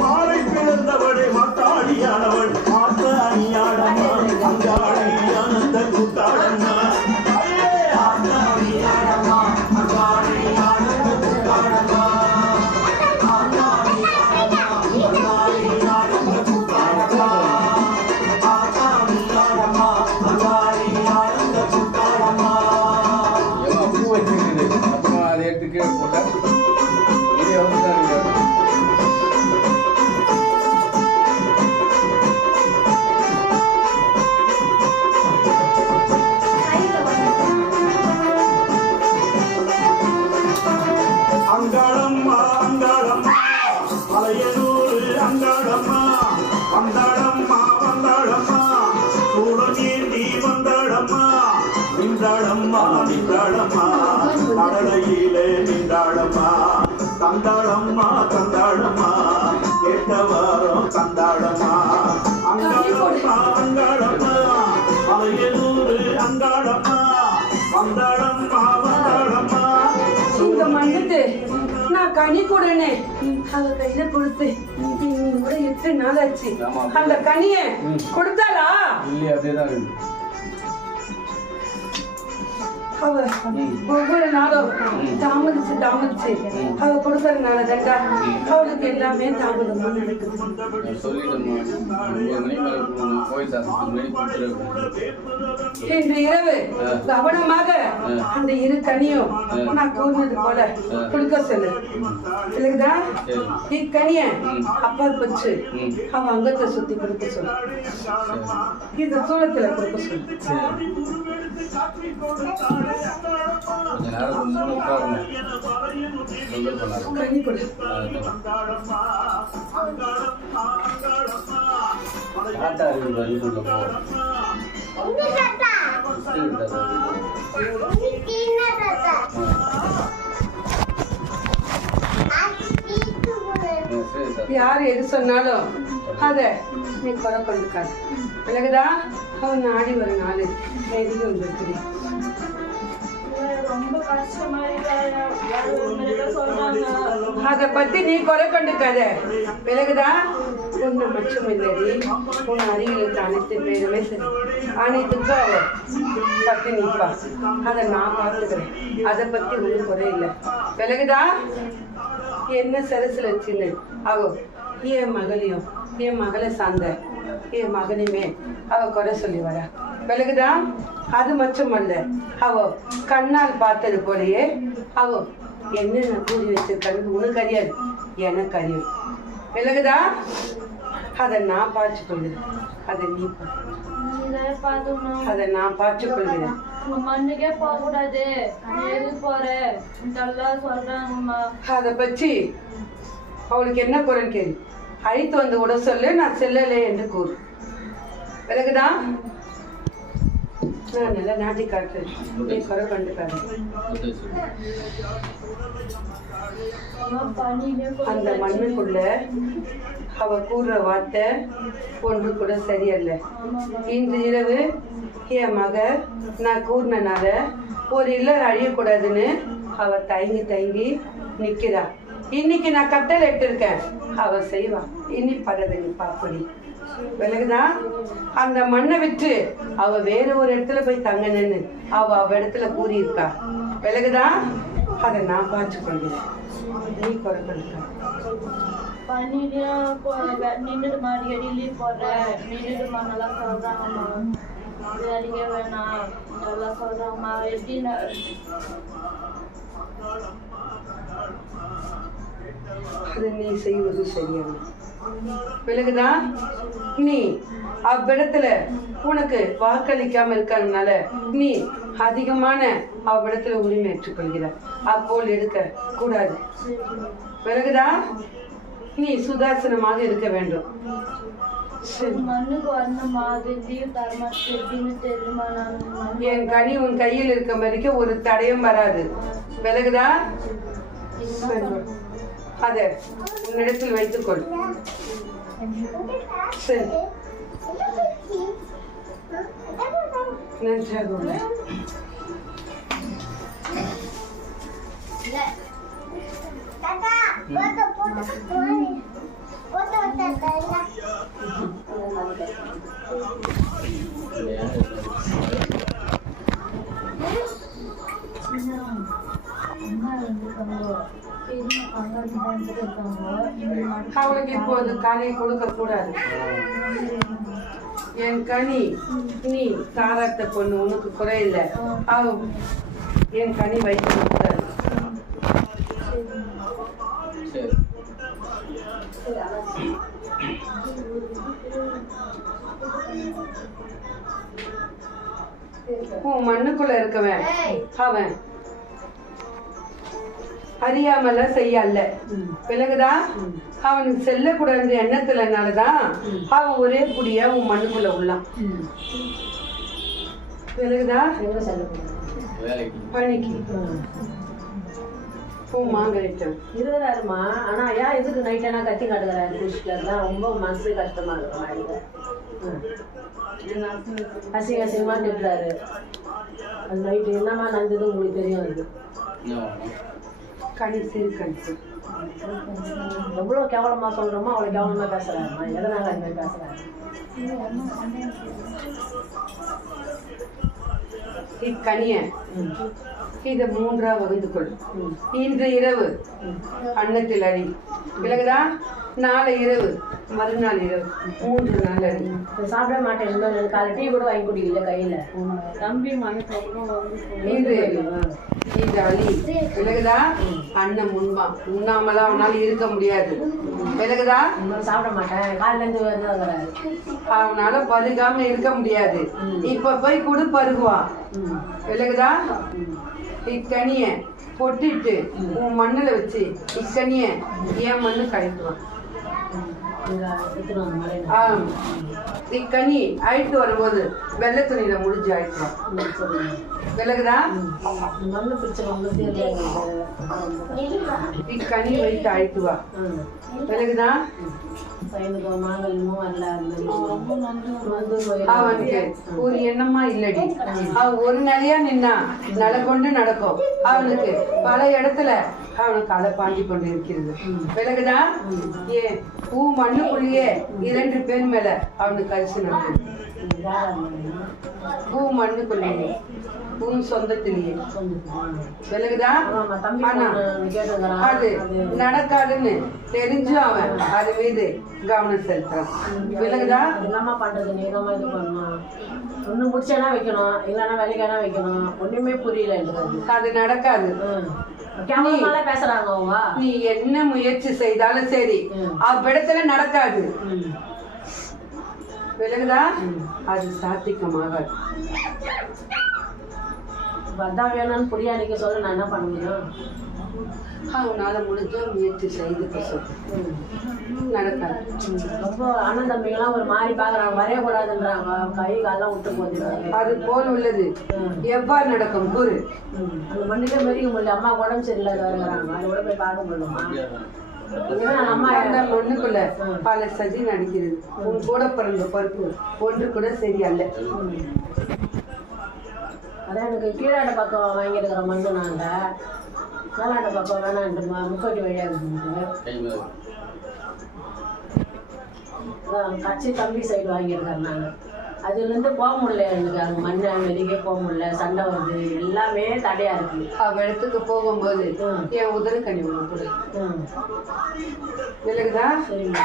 மாலை பிறந்தவளே மாத்தாடியானவள் மாத்தாடியாடமா அங்காடியானந்த கூட்டாடமா அங்காளம்மா அங்காளம்மா மலையனூர் அங்காளம்மா வந்தாளம்மா வந்தாளம்மா சூழநீண்டி வந்தாளம்மா நின்றாளம்மா நின்றாளம்மா மடலையிலே நின்றாளம்மா தந்தாளம்மா தந்தாளம்மா கேட்டவாரம் தந்தாளம்மா அங்காளம்மா அங்காளம்மா மலையனூர் அங்காளம்மா வந்தாளம்மா வந்தாளம்மா மன்னிட்டு நான் கனி கூடனே அவ கையில கொடுத்து நீ கூட 8 நாள் ஆச்சு. அந்த கனிய கொடுத்தாளா? இல்ல அதேதான் இருக்கு. அவ ஒவ்வொரு நாளும் தாமதிச்சு அவ கொடுக்கறதுனால தாண்டா அவளுக்கு எல்லாமே தாமதமா நடக்குது. இன்று இரவு கவனமாக அந்த 2 கனியும் நான் கூறினது போல கொடுக்க சொல்லு. இல்லைங்களா? இக்கனிய அப்பா வச்சு அவ அங்கத்தை சுத்தி கொடுக்க சொல்லு. இந்த சூளத்துல கொடுக்க சொல்லு. கனி கொடு. யாரு எது சொன்னாலும் அத நீ கொலை கொண்டுக்காது. விலகுதா? அவன் நாடி ஒரு நாள் எதுக்கு வந்துருக்குது. அத பத்தி நீ கொலை கொண்டுக்காத. விலகுதா? உன்னை மட்டும் இல்லடி, உன் அருகிலுக்கு அனைத்து பேருமே சரி, அனைத்துக்கும் அவ பத்தி நிற்பா. அதை நான் பார்த்துக்கிறேன். அதை பத்தி ஒன்றும் குறை இல்லை. விலகுதா? என்ன சரசுல வச்சுன்னு அவ என் மகளையும் என் மகளை சார்ந்த என் மகனையுமே அவ குறை சொல்லி வர. விலகுதா? அது மட்டுமல்ல, அவ கண்ணால் பார்த்தது போலயே அவ என்னென்ன கூறி வச்சிருக்கான்னு உனக்கு அறியாது, எனக்கு அறியும். விலகுதா? அதை நான் பார்த்து கொள்கிறேன். அதை நீ அதை நான் பார்த்து கொள்கிறேன். அதை பற்றி அவளுக்கு என்ன குரல் கேள்வி அழைத்து வந்து விட சொல்லு. நான் செல்லலை என்று கூறு. விலகுதா? நான் நல்லா நாட்டி காட்டுறேன். நீ குறை கண்டுக்காது. அந்த மண்ணுக்குள்ள அவ கூறுற வார்த்தை ஒன்று கூட சரியல்ல. இன்று இரவு என் மக நான் கூறினால ஒரு இல்லர் அழியக்கூடாதுன்னு அவ தயங்கி நிக்கிறா. இன்னைக்கு நான் கட்டளை இட்டிருக்கேன், அவ செய்வா. இனி படுறது நீ பாப்படி. விலகுதா? அந்த மண்ணை விட்டு அவ வேற ஒரு இடத்துல போய் தங்கணுன்னு அவ இடத்துல கூறியிருக்கா. விலகுதா? அதை நான் பார்த்து கொள்கிறேன். நீ குறை கொடுக்க அதை நீ செய்வது சரியான. விலகுதா? நீ அவ்விடத்துல உனக்கு வாக்களிக்காம இருக்கிறதுனால நீ அதிகமான அவ்விடத்துல உரிமை ஏற்றுக்கொள்கிற. அப்போல் எடுக்க கூடாது. விலகுதா? நீ சுதாசனமாக இருக்க வேண்டும். என் கனி உன் கையில் இருக்க வரைக்கும் ஒரு தடையும் வராது. விலகுதா? அதை உன்னிடத்தில் வைத்துக்கொள். சரி, நன்றாக உள்ளது. அவளுக்கு இப்போது கனி கொடுக்க கூடாது. என் கனி நீ சாதாரண பொண்ணு, உனக்கு குறையில்லை. அவ என் கனி வைக்க கூடாது. உன் மண்ணுக்குள்ள இருக்கவன் அவன் அறியாமல செய்யல. விலகுதா? அவனுக்கு செல்லக்கூடாது எண்ணத்துலனாலதான் அவன் ஒரே குடியா உன் மண்ணுக்குள்ள உள்ளான். விலகுதா? பணிக்கு மாங்கலிட்டம் 20,000மா. ஆனா ஏன் இதுக்கு நைட் ஆனா கத்தி காட்டுகிறாரு குடிச்சிட்டு ரொம்ப மனசு கஷ்டமா இருக்கு. அசிங்கமா திட்டுறாரு. அது நைட்டு என்னமா நடந்தது உங்களுக்கு தெரியும். அது எவ்வளவு கேவலமா சொல்றோமோ அவ்வளவு கேவலமா பேசுறாருமா. எதனால அது மாதிரி பேசுறாரு? இக்கனிய இதை 3ஆ வகுந்து கொள். இன்று இரவு அன்னத்தில் அடி. விலகுதா? நாளை இரவு, மறுநாள் இரவு, 3 நாள் அடி. சாப்பிட மாட்டேன். காலை டீ கூட வாங்கி குடிக்கல கையில. தம்பி இது அழி. விலகுதா? அண்ணன் முன்பான். உண்ணாமலாம் அவனால இருக்க முடியாது. விலகுதா? சாப்பிட மாட்டேன். காலைல இருந்து வந்துறாரு. அவனால பருகாம இருக்க முடியாது. இப்ப போய் குடு பருகுவான். விலகுதா? இக்கனிய பொட்டிட்டு உன் மண்ணுல வச்சு இக்கனிய என் மண்ணு கழிக்குவான். இக்கனி அழித்து வரும்போது வெள்ளை துணியில முடிஞ்சு அழிக்குவான். விலகுதா? இக்கனி வைத்து அழித்துவா. விலகுதா? அவனுக்கு ஒரு எண்ணமா இல்லடி. அவன் ஒரு நிலையா நின்னா நல கொண்டு நடக்கும். அவனுக்கு பல இடத்துல அவனுக்கு அலை பாண்டி கொண்டு இருக்கிறது. விலகுதா? ஏன் பூ மண்ணுக்குள்ளேயே 2 பேர் மேல அவனுக்கு அரிசி நடக்குது. பூ மண்ணுக்குள்ளேயே உன் சொந்தத்திலேயே. விலகுதா? ஆனா அது நடக்காதுன்னு தெரிஞ்சு அவன் அது மீது கவனம் செலுத்துறான். விலகுதா? என்னமா பண்றது? நீங்கம்மா இது பண்ணணும். ஒண்ணு முடிச்சானா வைக்கணும், இல்லைன்னா வேலைக்கானா வைக்கணும். ஒண்ணுமே புரியல எனக்கு. அது நடக்காது. பேசுறாங்க அவங்க. நீ என்ன முயற்சி செய்தாலும் சரி அவ்விடத்துல நடக்காது. விலகுதா? அது சாத்தியமாகாது. அதான் வேணும்னு புரிய அன்னைக்கு சொல்ல நான் என்ன பண்ணுவேன்? அவனால முடிஞ்ச முயற்சி செய்து நடக்காது. ரொம்ப அண்ணன் தம்பிங்கெல்லாம் ஒரு மாதிரி பாக்குறாங்க. வரையக்கூடாதுன்றாங்க. கை காலெல்லாம் விட்டு போகுது. அது போல் உள்ளது. எவ்வாறு நடக்கும் கூறு? அந்த மண்ணுக்கே மெரிக்க முடியல. அம்மா உடம்பு சரியில்லாத வருகிறாங்க. அது கூட போய் பார்க்க முடியுமா? மண்ணுக்குள்ள பல சதி நடக்கிறது. உன் கூட பிறந்த பருப்பு ஒன்று கூட சரியல்ல. அதான் எனக்கு கீழாட பக்கம் வாங்கியிருக்கிற மண்ணு நாங்க மேலாண்ட பக்கம் வேணான்ட்டுமா முக்கோட்டி வழியாக கட்சி தம்பி சைடு வாங்கியிருக்காரு. நாங்கள் அதுலேருந்து போக முடியல. எனக்கு அங்கே மண்ணை வெளியே போக முடியல. சண்டை வருது. எல்லாமே தடையா இருக்கு. அவ இடத்துக்கு போகும்போது என் உதரக்கனி ஒன்று கொடு. விலகுதா? சரிங்க.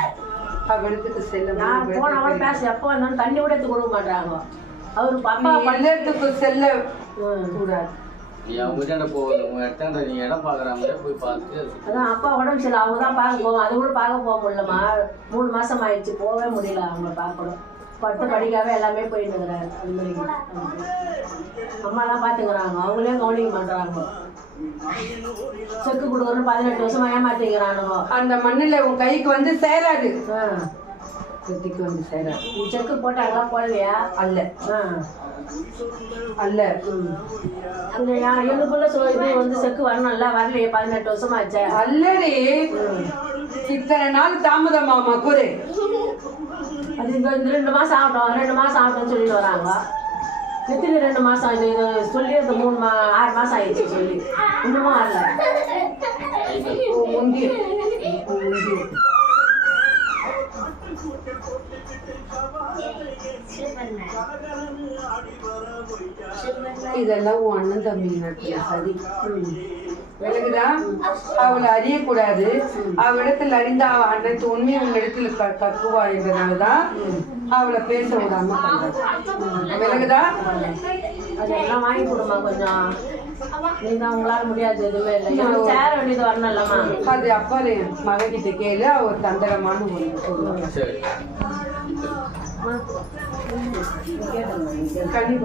அவ இடத்துக்கு செல்ல நான் போனவங்க பேச எப்போ வந்தாலும் தண்ணி கூட எடுத்து கொடுக்க மாட்டாங்க. அவரு பாப்பா பள்ளத்துக்கு செல்ல கூடாது. அதான் அப்பா உடம்பு சரியில்லை. அவங்க தான் பார்க்க போவோம். அது கூட பார்க்க போக முடியலமா. 3 மாசம் ஆயிடுச்சு. போகவே முடியல. அவங்க பார்க்கணும். பட்டு படிக்காம எல்லாமே போயிட்டு இருக்கிறாரு. அது மாதிரி அம்மா தான் பாத்துக்கிறாங்க. அவங்களே கவனிக்க மாட்டாங்க. செக்கு கொடுக்கணும் 18 வருஷமா ஏமாத்திக்கிறானுங்க. அந்த மண்ணுல உன் கைக்கு வந்து சேராது. சுத்திக்கு வந்து சேர செக்கு போட்டாங்களா போடலையா? அல்ல ஆ அல்ல அந்த எனக்குள்ள இது வந்து செக்கு வரணும்ல, வரலையே, 18 வருஷமா ஆச்சே. அல்லடி இத்தனை நாள் தாமதமாமா குறை. அது இந்த 2 மாசம் ஆகட்டும், 2 மாசம் ஆகட்டும்னு சொல்லிட்டு வராங்க. எத்தனை 2 மாசம் இது சொல்லி அந்த 6 மாசம் ஆயிடுச்சு சொல்லி இன்னமும் வரல. முந்தி இதெல்லாம் உன் அண்ணன் தம்பி நடத்திய சதி. விலகுதா? அவளை அறியக்கூடாது. அவளிடத்தில் அறிந்த அவ அண்ணன் உண்மை உன்னிடத்தில் கக்குவா என்றனால்தான் அவளை பேச விடாம பண்றது. விலகுதா? அதெல்லாம் வாங்கி கொடுமா கொஞ்சம். நீங்க உங்களால முடியாது எதுவுமே இல்லை. சேர வேண்டியது வரணும்லம்மா. அது அப்பா மகன்கிட்ட கேளு, அவர் தந்திரமான ஒன்று சொல்லுவாங்க. கனி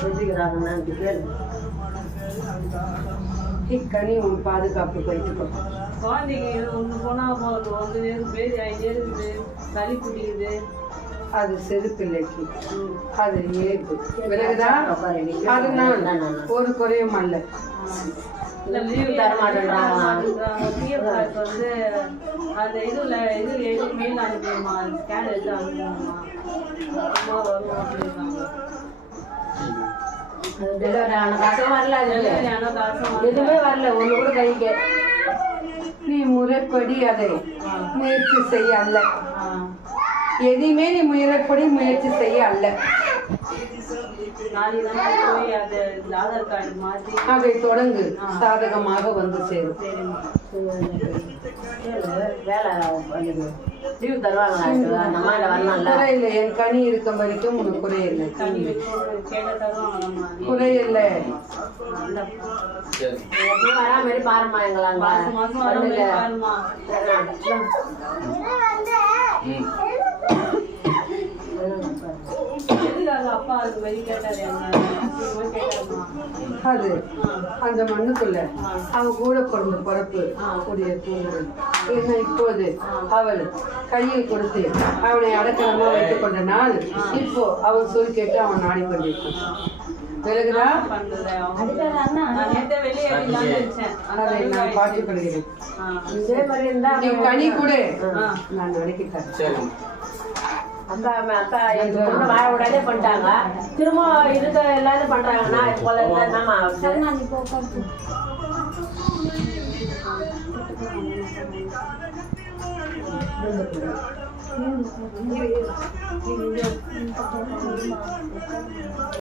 செஞ்சுக்கிறாங்கன்னு கேளு. கனி உன் பாதுகாப்பு போயிட்டு குழந்தைங்க ஒன்று போனால் போதும், வந்து பேர் இருக்குது, சளி பிடிக்குது. அது செருப்பில்லைக்கு அது ஏது. விலகுதா? அது நான் ஒரு குறையும் அல்ல. லீவு தர மாட்டேன்றாங்க. வந்து அந்த இது மெயில் அனுப்பிடுமா, ஸ்கேன் எடுத்து அனுப்பிடுமா, அம்மா வரும் அப்படின்றாங்க. டெலிவரி ஆன காசும் வரல, எதுவுமே வரல, ஒன்று கூட கைக்கு. நீ முறைப்படி அதை முயற்சி செய்ய அல்ல. எதையுமே நீ முயற்சி செய்ய அல்ல. நாளைக்கு தான் போய் அது ஆதார் கார்டு மாற்றி அதை தொடங்கு, சாதகமாக வந்து சேரும். வேலை லீவு தருவாங்களா? நம்ம வரலாம்ல. குறையில்லை, என் கனி இருக்கும் வரைக்கும் உனக்கு குறையில்லை. கேட்ட தருவாங்க. குறையில்லை. எப்பவும் வரா மாதிரி பாருமா எங்களாங்க. மாசம் மாசம் வர மாதிரி பாருமா. எதுக்காக அப்பா அது மாதிரி கேட்டாரு? கேட்டாருமா அது அந்த மண்ணுக்குள்ள அவன் கூட பிறந்த பிறப்பு கூடிய தூங்குறது. ஏன்னா இப்போது அவள் கையில் கொடுத்து அவனை அடக்கலமா வைத்துக் கொண்ட நாள் இப்போ அவன் சொல் கேட்டு அவன் நாடிக்கொண்டிருக்கான். விலகுதா? அதை நான் பார்த்துக்கொள்கிறேன். இதே மாதிரி இருந்தா நீ கனி கூட நான் நடிக்கிட்டேன். அக்கா எங்க பொண்ணு வாழ விடாதே பண்ணிட்டாங்க. திரும்ப இருக்க எல்லாரும் பண்றாங்கன்னா இது போல என்னமா ஆகுது?